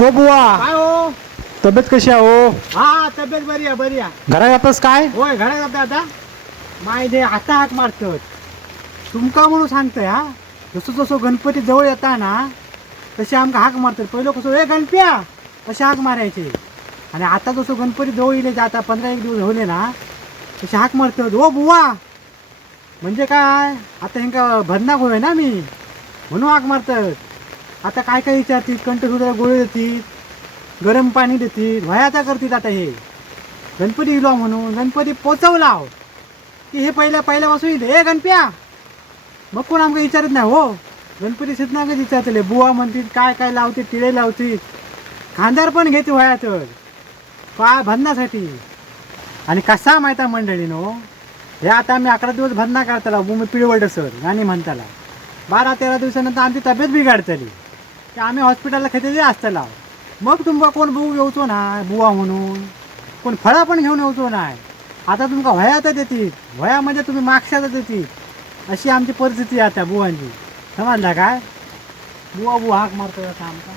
ओ बुवा, काय हो? तब्येत कशी आहे हो? हा तब्येत बरी आहे बरी आहे. घरात जातस काय? होय घरात जाता आता माय दे आता हाक मारतत तुमका म्हणून सांगतोय. हा जसं जसं गणपती जवळ येता ना तसे आमका हाक मारतात. पहिलं कसं ए गणप्या असे हाक मारायचे. आणि आता जसं गणपती जवळ येले आता 15 दिवस होले ना तसे हाक मारतात. ओ बुवा म्हणजे काय आता ह्यांका भदनाक होय ना मी म्हणून हाक मारतात. आता काय काय विचारतील कंठसुद्धा गोळी देतील, गरम पाणी देतील, वयाचा करतील. आता हे गणपती इलो म्हणून गणपती पोचवला की हे पहिल्यापासून येईल ए गणप्या मग कोण आमका विचारत नाही हो. गणपती सिद्धनागच विचारतले बुवा म्हणतील काय काय लावते टिळे लावतील खांदार पण घेते वयाचं काय भरण्यासाठी. आणि कसा माहिती मंडळीनो हे आता आम्ही 11 दिवस भरणा काढताला भूमी पिळवड सर गाणी म्हणताला 12-13 दिवसानंतर आमची तब्येत बिघाडतली की आम्ही हॉस्पिटलला खेळते असताला. मग तुमका कोण बघू येऊचो ना बुवा म्हणून कोण फळं पण घेऊन येऊचो नाही. आता तुमका वयातच येतील वयामध्ये तुम्ही मागशातच येतील अशी आमची परिस्थिती आहे आता बुवांची. समजला काय? बुवा बुवा हाक मारतो आता आमचा.